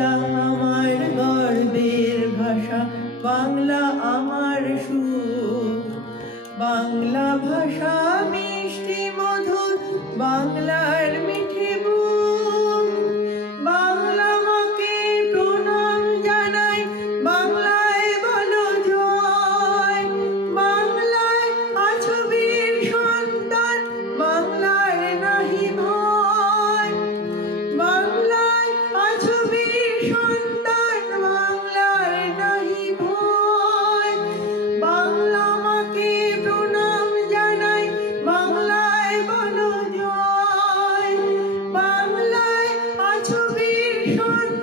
বাংলা আমার গর্বের ভাষা, বাংলা আমার সুর। বাংলা ভাষা মিষ্টি মধুর, বাংলার মিঠে বুক। বাংলা মাকে প্রণাম জানাই, বাংলায় বলো জয়। বাংলায় আছো বীর সন্তান, বাংলার নাহি ভয়। বাংলায় আছো বীর সন্তান, বাংলার নাহি ভয়। বাংলা মাকে প্রণাম জানাই, বাংলায় বলো জয়। বাংলায় আছো বীর সন্তান,